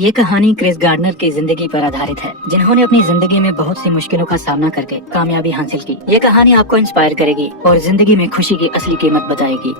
ये कहानी Chris gardener की जिंदगी पर आधारित है, जिन्होंने अपनी जिंदगी में बहुत सी मुश्किलों का सामना करके कामयाबी हासिल की। ये कहानी आपको इंस्पायर करेगी और जिंदगी में खुशी की असली कीमत बताएगी।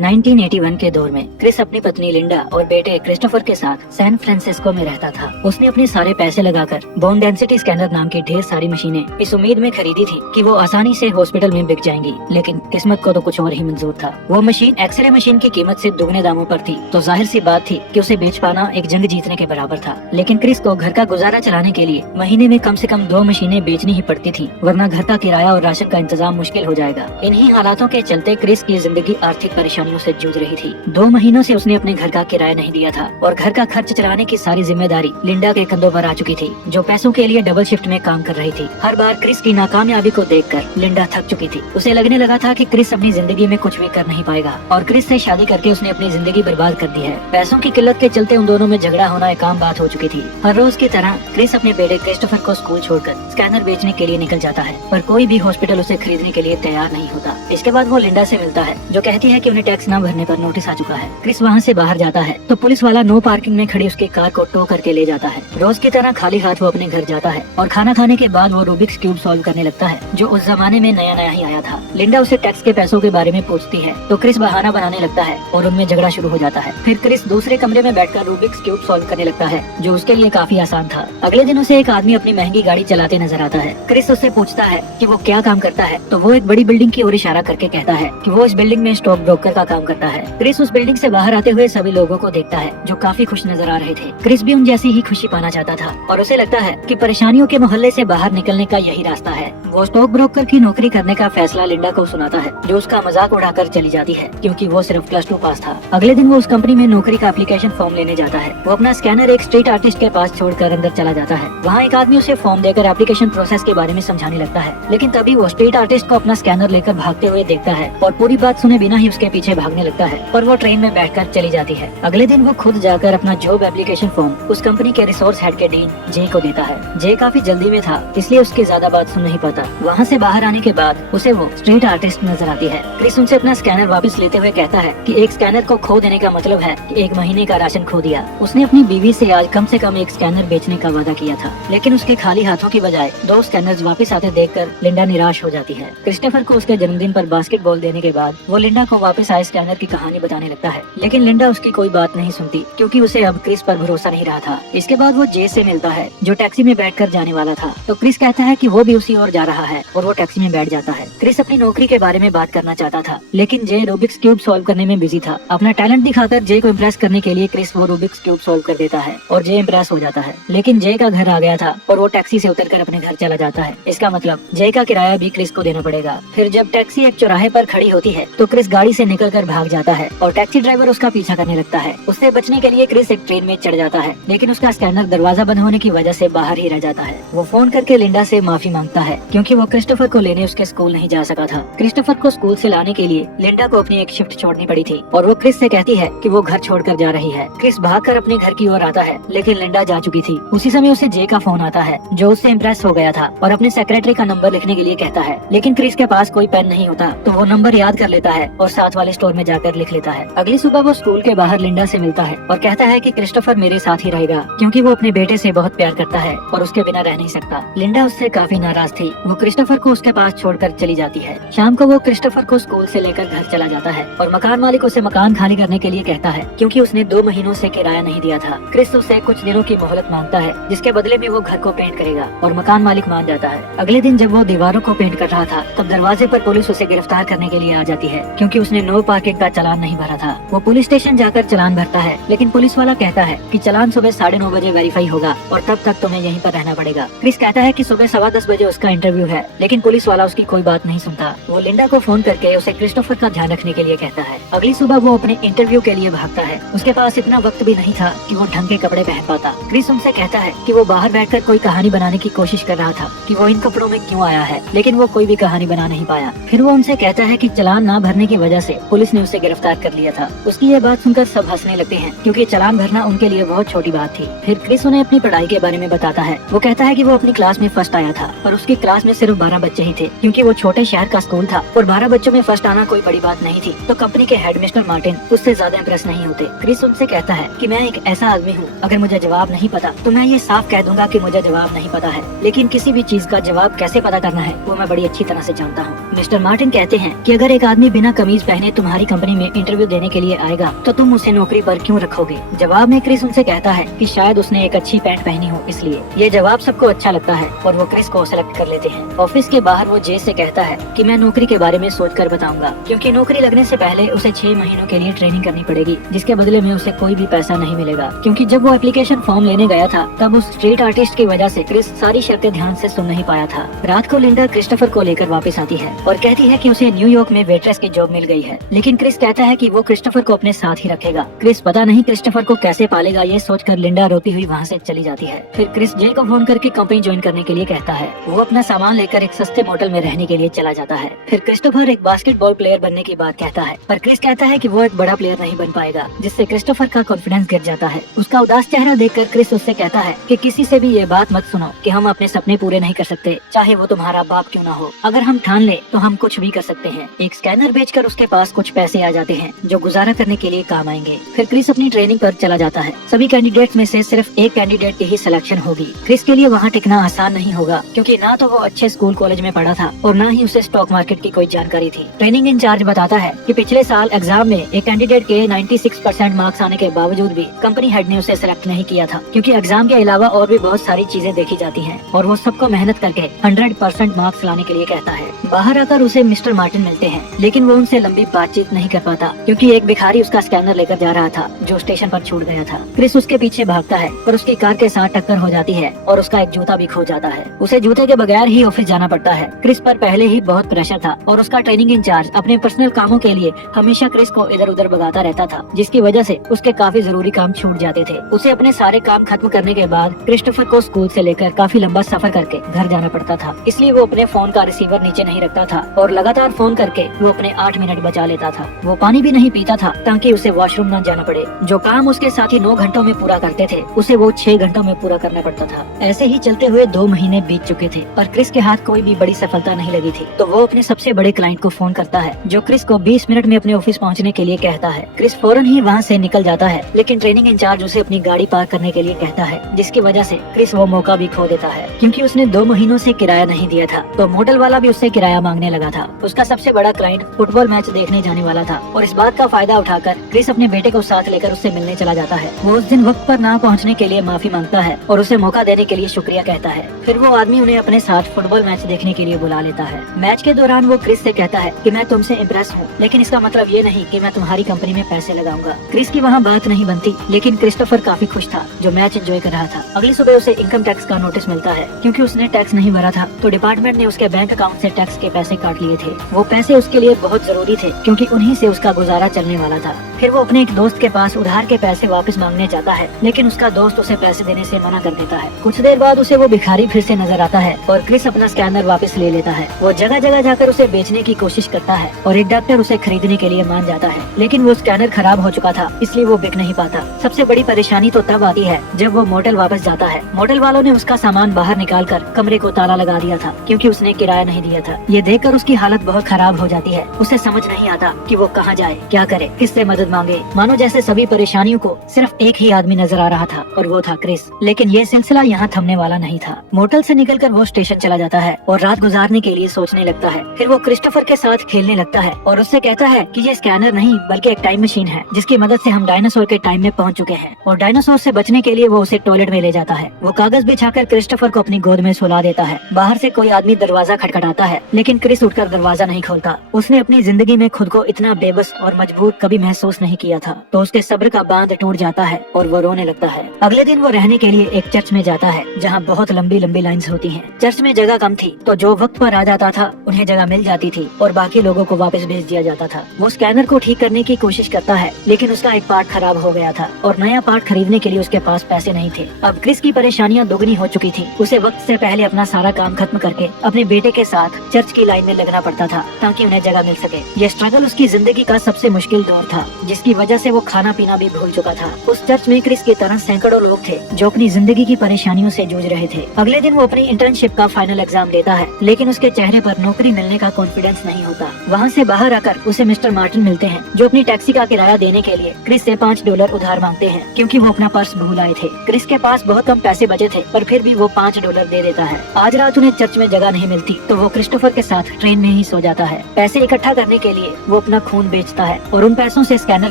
1981 के दौर में क्रिस अपनी पत्नी लिंडा और बेटे क्रिस्टोफर के साथ सैन फ्रांसिस्को में रहता था। उसने अपने सारे पैसे लगाकर बोन डेंसिटी स्कैनर नाम की ढेर सारी मशीनें इस उम्मीद में खरीदी थी कि वो आसानी से हॉस्पिटल में बिक जाएंगी, लेकिन किस्मत को तो कुछ और ही मंजूर था। वो मशीन एक्सरे मशीन की कीमत से दुगने दामों पर थी, तो जाहिर सी बात थी कि उसे बेच पाना एक जंग जीतने के बराबर था। लेकिन क्रिस को घर का गुजारा चलाने के लिए महीने में कम से कम 2 मशीनें बेचनी ही पड़ती थी, वरना घर का किराया और राशन का इंतजाम मुश्किल हो जाएगा। इन्हीं हालातों के चलते क्रिस की जिंदगी आर्थिक परेशानियों से जूझ रही थी। 2 महीनों से उसने अपने घर का किराया नहीं दिया था और घर का खर्च चलाने की सारी जिम्मेदारी लिंडा के कंधों पर आ चुकी थी, जो पैसों के लिए डबल शिफ्ट में काम कर रही थी। हर बार क्रिस की नाकामयाबी को देखकर लिंडा थक चुकी थी। उसे लगने लगा था कि क्रिस अपनी जिंदगी में कुछ भी कर नहीं पाएगा और क्रिस से शादी करके उसने अपनी जिंदगी बर्बाद कर दी है। पैसों की किल्लत के चलते उन दोनों में झगड़ा होना एक आम बात हो चुकी थी। हर रोज की तरह क्रिस अपने बेटे क्रिस्टोफर को स्कूल छोड़कर स्कैनर बेचने के लिए निकल जाता है, पर कोई भी हॉस्पिटल उसे खरीदने के लिए तैयार नहीं होता। इसके बाद वो लिंडा से मिलता है, जो कहती है कि उन्हें टैक्स न भरने पर नोटिस आ चुका है। क्रिस वहाँ से बाहर जाता है तो पुलिस वाला नो पार्किंग में खड़ी उसकी कार को टो करके ले जाता है। रोज की तरह खाली हाथ वो अपने घर जाता है और खाना खाने के बाद वो रूबिक्स क्यूब सॉल्व करने लगता है, जो उस जमाने में नया नया ही आया था। लिंडा उसे टैक्स के पैसों के बारे में पूछती है तो क्रिस बहाना बनाने लगता है और उनमें झगड़ा शुरू हो जाता है। फिर क्रिस दूसरे कमरे में बैठकर रूबिक्स क्यूब सॉल्व करने लगता है, जो उसके लिए काफी आसान था। अगले दिन उसे एक आदमी अपनी महंगी गाड़ी चलाते नजर आता है। क्रिस उससे पूछता है कि वो क्या काम करता है, तो वो एक बड़ी बिल्डिंग की ओर इशारा करके कहता है कि वो इस बिल्डिंग में स्टॉक ब्रोकर का काम करता है। क्रिस उस बिल्डिंग से बाहर आते हुए सभी लोगों को देखता है जो काफी खुश नजर आ रहे थे। क्रिस भी उन जैसी ही खुशी पाना चाहता था और उसे लगता है कि परेशानियों के मोहल्ले से बाहर निकलने का यही रास्ता है। वो स्टॉक ब्रोकर की नौकरी करने का फैसला लिंडा को सुनाता है, जो उसका मजाक उड़ाकर चली जाती है क्योंकि वो सिर्फ +2 पास था। अगले दिन वो उस कंपनी में नौकरी का एप्लीकेशन फॉर्म लेने जाता है। वो अपना स्कैनर एक स्ट्रीट आर्टिस्ट के पास छोड़कर अंदर चला जाता है। वहाँ एक आदमी उसे फॉर्म देकर एप्लीकेशन प्रोसेस के बारे में समझाने लगता है, लेकिन तभी वो स्ट्रीट आर्टिस्ट को अपना स्कैनर लेकर भागते हुए देखता है और पूरी बात सुने बिना ही उसके पीछे भागने लगता है, पर वो ट्रेन में बैठकर चली जाती है। अगले दिन वो खुद जाकर अपना जॉब एप्लीकेशन फॉर्म उस कंपनी के रिसोर्स हेड के डीन जे को देता है। जे काफी जल्दी में था, इसलिए उसकी ज्यादा बात सुन नहीं पाता। वहाँ से बाहर आने के बाद उसे वो स्ट्रीट आर्टिस्ट नजर आती है। क्रिस उनसे अपना स्कैनर वापस लेते हुए कहता है कि एक स्कैनर को खो देने का मतलब है कि 1 महीने का राशन खो दिया। उसने अपनी बीवी से आज कम से कम एक स्कैनर बेचने का वादा किया था, लेकिन उसके खाली हाथों की बजाय 2 स्कैनर्स वापस आते देखकर लिंडा निराश हो जाती है। क्रिस्टोफर को उसके जन्मदिन पर बास्केटबॉल देने के बाद वो लिंडा को वापस आए स्कैनर की कहानी बताने लगता है, लेकिन लिंडा उसकी कोई बात नहीं सुनती क्योंकि उसे अब क्रिस पर भरोसा नहीं रहा था। इसके बाद वो जे से मिलता है, जो टैक्सी में बैठकर जाने वाला था, तो क्रिस कहता है कि वो भी उसी ओर जा रहा है और वो टैक्सी में बैठ जाता है। क्रिस अपनी नौकरी के बारे में बात करना चाहता था, लेकिन जे रूबिक्स क्यूब सॉल्व करने में बिजी था। अपना टैलेंट दिखाकर जे को इम्प्रेस करने के लिए क्रिस वो रूबिक्स क्यूब सॉल्व कर देता है और जे इम्प्रेस हो जाता है। लेकिन जे का घर आ गया था और वो टैक्सी से उतरकर अपने घर चला जाता है। इसका मतलब जे का किराया भी क्रिस को देना पड़ेगा। फिर जब टैक्सी एक चौराहे पर खड़ी होती है तो क्रिस गाड़ी से निकलकर भाग जाता है और टैक्सी ड्राइवर उसका पीछा करने लगता है। उससे बचने के लिए क्रिस एक ट्रेन में चढ़ जाता है, लेकिन उसका स्कैनर दरवाजा बंद होने की वजह से बाहर ही रह जाता है। वो फोन करके लिंडा से माफी मांगता है क्योंकि वो क्रिस्टोफर को लेने उसके स्कूल नहीं जा सका था। क्रिस्टोफर को स्कूल से लाने के लिए लिंडा को अपनी एक शिफ्ट छोड़नी पड़ी थी और वो क्रिस से कहती है कि वो घर छोड़कर जा रही है। क्रिस भागकर अपने घर की ओर आता है, लेकिन लिंडा जा चुकी थी। उसी समय उसे जे का फोन आता है, जो उससे इम्प्रेस हो गया था और अपने सेक्रेटरी का नंबर लिखने के लिए कहता है, लेकिन क्रिस के पास कोई पेन नहीं होता, तो वो नंबर याद कर लेता है और साथ वाले स्टोर में जाकर लिख लेता है। अगली सुबह वो स्कूल के बाहर लिंडा से मिलता है और कहता है कि क्रिस्टोफर मेरे साथ ही रहेगा क्योंकि वो अपने बेटे से बहुत प्यार करता है और उसके बिना रह नहीं सकता। लिंडा उससे काफी नाराज थी। वो क्रिस्टोफर को उसके पास छोड़कर चली जाती है। शाम को वो क्रिस्टोफर को स्कूल से लेकर घर चला जाता है और मकान मालिक उसे मकान खाली करने के लिए कहता है क्योंकि उसने 2 महीनों से किराया नहीं दिया था। क्रिस उससे कुछ दिनों की मोहलत मांगता है, जिसके बदले में वो घर को पेंट करेगा और मकान मालिक मान जाता है। अगले दिन जब वो दीवारों को पेंट कर रहा था तब दरवाजे पर पुलिस उसे गिरफ्तार करने के लिए आ जाती है क्योंकि उसने नो पार्किंग का चालान नहीं भरा था। वो पुलिस स्टेशन जाकर चालान भरता है, लेकिन पुलिस वाला कहता है कि चालान सुबह 9:30 बजे वेरीफाई होगा और तब तक तुम्हें यहीं पर रहना पड़ेगा। क्रिस कहता है कि सुबह 10:15 बजे उसका इंटरव्यू है, लेकिन पुलिस वाला उसकी कोई बात नहीं सुनता। वो लिंडा को फोन करके उसे क्रिस्टोफर का ध्यान रखने के लिए कहता है। अगली सुबह वो अपने इंटरव्यू के लिए भागता है। उसके पास इतना वक्त भी नहीं था कि वो ढंग के कपड़े पहन पाता। क्रिस उनसे कहता है कि वो बाहर बैठकर कोई कहानी बनाने की कोशिश कर रहा था कि वो इन कपड़ों में क्यों आया है, लेकिन वो कोई भी कहानी बना नहीं पाया। फिर वो उनसे कहता है कि चालान ना भरने की वजह से पुलिस पुलिस ने उसे गिरफ्तार कर लिया था। उसकी ये बात सुनकर सब हंसने लगते हैं क्योंकि चालान भरना उनके लिए बहुत छोटी बात थी। फिर क्रिस उन्हें अपनी पढ़ाई के बारे में बताता है। वो कहता है कि वो अपनी क्लास में फर्स्ट आया था पर उसकी क्लास में सिर्फ 12 बच्चे ही थे क्योंकि वो छोटे शहर का स्कूल था और 12 बच्चों में फर्स्ट आना कोई बड़ी बात नहीं थी। तो कंपनी के हेड मिस्टर मार्टिन उससे ज्यादा इम्प्रेस नहीं होते। क्रिस उनसे कहता है कि मैं एक ऐसा आदमी हूँ, अगर मुझे जवाब नहीं पता तो मैं ये साफ कह दूंगा कि मुझे जवाब नहीं पता है, लेकिन किसी भी चीज का जवाब कैसे पता करना है वो मैं बड़ी अच्छी तरह से जानता हूँ। मिस्टर मार्टिन कहते हैं कि अगर एक आदमी बिना कमीज पहने तुम्हारी कंपनी में इंटरव्यू देने के लिए आएगा तो तुम उसे नौकरी पर क्यों रखोगे। जवाब में क्रिस उनसे कहता है कि शायद उसने एक अच्छी पैंट पहनी हो इसलिए। ये जवाब सबको अच्छा लगता है और वो क्रिस को सेलेक्ट कर लेते हैं। ऑफिस के बाहर वो जे से कहता है कि मैं नौकरी के बारे में सोच कर बताऊंगा, क्योंकि नौकरी लगने से पहले उसे 6 महीनों के लिए ट्रेनिंग करनी पड़ेगी जिसके बदले में उसे कोई भी पैसा नहीं मिलेगा। क्योंकि जब वो एप्लीकेशन फॉर्म लेने गया था तब उस स्ट्रीट आर्टिस्ट की वजह से क्रिस सारी शर्तें ध्यान से सुन नहीं पाया था। रात को लिंडा क्रिस्टोफर को लेकर वापस आती है और कहती है कि उसे न्यूयॉर्क में वेट्रेस की जॉब मिल गई है, लेकिन क्रिस कहता है कि वो क्रिस्टोफर को अपने साथ ही रखेगा। क्रिस पता नहीं क्रिस्टोफर को कैसे पालेगा ये सोचकर लिंडा रोती हुई वहाँ से चली जाती है। फिर क्रिस जे को फोन करके कंपनी ज्वाइन करने के लिए कहता है। वो अपना सामान लेकर एक सस्ते मोटल में रहने के लिए चला जाता है। फिर क्रिस्टोफर एक बास्केटबॉल प्लेयर बनने की बात कहता है पर क्रिस कहता है कि वो एक बड़ा प्लेयर नहीं बन पाएगा, जिससे क्रिस्टोफर का कॉन्फिडेंस गिर जाता है। उसका उदास चेहरा देखकर क्रिस उससे कहता है कि किसी से भी ये बात मत सुनो कि हम अपने सपने पूरे नहीं कर सकते, चाहे वो तुम्हारा बाप क्यों ना हो। अगर हम ठान ले तो हम कुछ भी कर सकते हैं। एक स्कैनर बेचकर उसके पास कुछ पैसे आ जाते हैं जो गुजारा करने के लिए काम आएंगे। फिर क्रिस अपनी ट्रेनिंग पर चला जाता है। सभी कैंडिडेट्स में से सिर्फ एक कैंडिडेट की ही सिलेक्शन होगी। क्रिस के लिए वहाँ टिकना आसान नहीं होगा क्योंकि ना तो वो अच्छे स्कूल कॉलेज में पढ़ा था और ना ही उसे स्टॉक मार्केट की कोई जानकारी थी। ट्रेनिंग इंचार्ज बताता है कि पिछले साल एग्जाम में एक कैंडिडेट के 96% मार्क्स आने के बावजूद भी कंपनी हेड ने उसे सिलेक्ट नहीं किया था, क्योंकि एग्जाम के अलावा और भी बहुत सारी चीजें देखी जाती हैं और वो सबको मेहनत करके 100% मार्क्स लाने के लिए कहता है। बाहर आकर उसे मिस्टर मार्टिन मिलते हैं, लेकिन वो उनसे लंबी बातचीत नहीं कर पाता क्योंकि एक भिखारी उसका स्कैनर लेकर जा रहा था जो स्टेशन पर छूट गया था। क्रिस उसके पीछे भागता है पर उसकी कार के साथ टक्कर हो जाती है और उसका एक जूता भी खो जाता है। उसे जूते के बगैर ही ऑफिस जाना पड़ता है। क्रिस पर पहले ही बहुत प्रेशर था और उसका ट्रेनिंग इंचार्ज अपने पर्सनल कामों के लिए हमेशा क्रिस को इधर उधर भगाता रहता था, जिसकी वजह से उसके काफी जरूरी काम छूट जाते थे। उसे अपने सारे काम खत्म करने के बाद क्रिस्टोफर को स्कूल से लेकर काफी लंबा सफर करके घर जाना पड़ता था, इसलिए वो अपने फोन का रिसीवर नीचे नहीं रखता था और लगातार फोन करके वो अपने 8 मिनट बचा लेता था। वो पानी भी नहीं पीता था ताकि उसे वॉशरूम न जाना पड़े। जो काम उसके साथी 9 घंटों में पूरा करते थे उसे वो 6 घंटों में पूरा करना पड़ता था। ऐसे ही चलते हुए 2 महीने बीत चुके थे पर क्रिस के हाथ कोई भी बड़ी सफलता नहीं लगी थी। तो वो अपने सबसे बड़े क्लाइंट को फोन करता है जो क्रिस को 20 मिनट में अपने ऑफिस पहुंचने के लिए कहता है। क्रिस फौरन ही वहां से निकल जाता है, लेकिन ट्रेनिंग इंचार्ज उसे अपनी गाड़ी पार्क करने के लिए कहता है, जिसकी वजह से क्रिस वो मौका भी खो देता है क्योंकि उसने 2 महीनों से किराया नहीं दिया था। तो मोटल वाला भी उससे किराया मांगने लगा था। उसका सबसे बड़ा क्लाइंट फुटबॉल मैच देखने जाने वाला था और इस बात का फायदा उठाकर क्रिस अपने बेटे को साथ लेकर उससे मिलने चला जाता है। वो उस दिन वक्त पर ना पहुंचने के लिए माफी मांगता है और उसे मौका देने के लिए शुक्रिया कहता है। फिर वो आदमी उन्हें अपने साथ फुटबॉल मैच देखने के लिए बुला लेता है। मैच के दौरान वो क्रिस से कहता है कि मैं तुमसे इम्प्रेस हूँ, लेकिन इसका मतलब ये नहीं कि मैं तुम्हारी कंपनी में पैसे लगाऊंगा। क्रिस की वहाँ बात नहीं बनती, लेकिन क्रिस्टोफर काफी खुश था जो मैच एंजॉय कर रहा था। अगली सुबह उसे इनकम टैक्स का नोटिस मिलता है क्योंकि उसने टैक्स नहीं भरा था, तो डिपार्टमेंट ने उसके बैंक अकाउंट से टैक्स के पैसे काट लिए थे। वो पैसे उसके लिए बहुत जरूरी थे क्योंकि उन्हीं से उसका गुजारा चलने वाला था। फिर वो अपने एक दोस्त के पास उधार के पैसे वापस मांगने जाता है, लेकिन उसका दोस्त उसे पैसे देने से मना कर देता है। कुछ देर बाद उसे वो भिखारी फिर से नजर आता है और क्रिस अपना स्कैनर वापस ले लेता है। वो जगह जगह जाकर उसे बेचने की कोशिश करता है और एक डॉक्टर उसे खरीदने के लिए मान जाता है, लेकिन वो स्कैनर खराब हो चुका था इसलिए वो बिक नहीं पाता। सबसे बड़ी परेशानी तो तब आती है जब वो मोटल वापस जाता है। मोटल वालों ने उसका सामान बाहर निकाल कर कमरे को ताला लगा दिया था क्योंकि उसने किराया नहीं दिया था। ये देखकर उसकी हालत बहुत खराब हो जाती है। उसे समझ नहीं आता कि वो कहाँ जाए, क्या करे, किससे मदद मांगे। मानो जैसे सभी परेशानियों को सिर्फ एक ही आदमी नजर आ रहा था और वो था क्रिस। लेकिन ये सिलसिला यहाँ थमने वाला नहीं था। मोटल से निकलकर वो स्टेशन चला जाता है और रात गुजारने के लिए सोचने लगता है। फिर वो क्रिस्टोफर के साथ खेलने लगता है और उससे कहता है कि ये स्कैनर नहीं बल्कि एक टाइम मशीन है जिसकी मदद से हम डायनासोर के टाइम में पहुंच चुके हैं और डायनासोर से बचने के लिए वो उसे टॉयलेट में ले जाता है। वो कागज बिछाकर क्रिस्टोफर को अपनी गोद में सुला देता है। बाहर से कोई आदमी दरवाजा खटखटाता है, लेकिन क्रिस उठकर दरवाजा नहीं खोलता। उसने अपनी जिंदगी में खुद को इतना बेबस और मजबूर कभी महसूस नहीं किया था। तो उसके सब्र का बांध टूट जाता है और वो रोने लगता है। अगले दिन वो रहने के लिए एक चर्च में जाता है जहाँ बहुत लंबी लंबी लाइन्स होती हैं। चर्च में जगह कम थी तो जो वक्त पर आ जाता था उन्हें जगह मिल जाती थी और बाकी लोगों को वापस भेज दिया जाता था। वो स्कैनर को ठीक करने की कोशिश करता है, लेकिन उसका एक पार्ट खराब हो गया था और नया पार्ट खरीदने के लिए उसके पास पैसे नहीं थे। अब क्रिस की परेशानियां दोगुनी हो चुकी थी। उसे वक्त से पहले अपना सारा काम खत्म करके अपने बेटे के साथ चर्च की लाइन में लगना पड़ता था ताकि उन्हें जगह मिल सके। ये स्ट्रगल कल उसकी जिंदगी का सबसे मुश्किल दौर था, जिसकी वजह से वो खाना पीना भी भूल चुका था। उस चर्च में क्रिस की तरह सैकड़ों लोग थे जो अपनी जिंदगी की परेशानियों से जूझ रहे थे। अगले दिन वो अपनी इंटर्नशिप का फाइनल एग्जाम देता है, लेकिन उसके चेहरे पर नौकरी मिलने का कॉन्फिडेंस नहीं होता। वहाँ से बाहर आकर उसे मिस्टर मार्टिन मिलते हैं, जो अपनी टैक्सी का किराया देने के लिए क्रिस से $5 उधार मांगते हैं, क्योंकि वो अपना पर्स भूल आए थे। क्रिस के पास बहुत कम पैसे बचे थे, पर फिर भी वो $5 दे देता है। आज रात उन्हें चर्च में जगह नहीं मिलती, तो वो क्रिस्टोफर के साथ ट्रेन में ही सो जाता है। पैसे इकट्ठा करने के लिए वो अपना खून बेचता है और उन पैसों से स्कैनर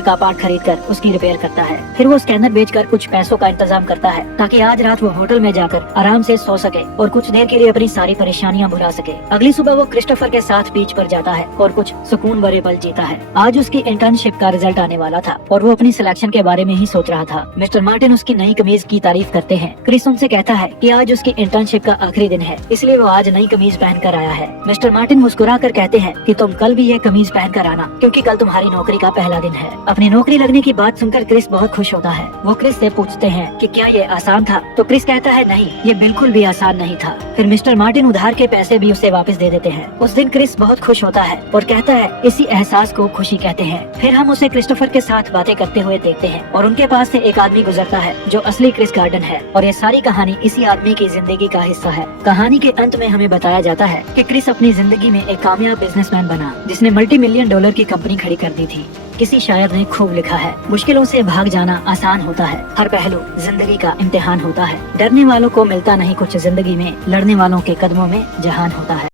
का पार्ट खरीद कर उसकी रिपेयर करता है। फिर वो स्कैनर बेचकर कुछ पैसों का इंतजाम करता है, ताकि आज रात वो होटल में जाकर आराम से सो सके और कुछ देर के लिए अपनी सारी परेशानियां भुला सके। अगली सुबह वो क्रिस्टोफर के साथ बीच पर जाता है और कुछ सुकून भरे पल जीता है। आज उसकी इंटर्नशिप का रिजल्ट आने वाला था और वो अपनी सिलेक्शन के बारे में ही सोच रहा था। मिस्टर मार्टिन उसकी नई कमीज की तारीफ करते हैं। क्रिस उनसे कहता है कि आज उसकी इंटर्नशिप का आखिरी दिन है, इसलिए वो आज नई कमीज पहन कर आया है। मिस्टर मार्टिन मुस्कुरा कर कहते हैं कि तुम कल भी ये कमीज पहन कर आना, क्योंकि कल तुम्हारी नौकरी का पहला दिन है। अपनी नौकरी लगने की बात सुनकर क्रिस बहुत खुश होता है। वो क्रिस से पूछते हैं कि क्या ये आसान था, तो क्रिस कहता है नहीं, ये बिल्कुल भी आसान नहीं था। फिर मिस्टर मार्टिन उधार के पैसे भी उसे वापस दे देते हैं। उस दिन क्रिस बहुत खुश होता है और कहता है इसी एहसास को खुशी कहते हैं। फिर हम उसे क्रिस्टोफर के साथ बातें करते हुए देखते हैं और उनके पास से एक आदमी गुजरता है जो असली क्रिस गार्डन है, और ये सारी कहानी इसी आदमी की जिंदगी का हिस्सा है। कहानी के अंत में हमें बताया जाता है कि क्रिस अपनी जिंदगी में एक कामयाब बिजनेसमैन बना, जिसने $multi-million की कंपनी खड़ी कर दी थी। किसी शायर ने खूब लिखा है, मुश्किलों से भाग जाना आसान होता है, हर पहलू जिंदगी का इम्तिहान होता है। डरने वालों को मिलता नहीं कुछ जिंदगी में, लड़ने वालों के कदमों में जहान होता है।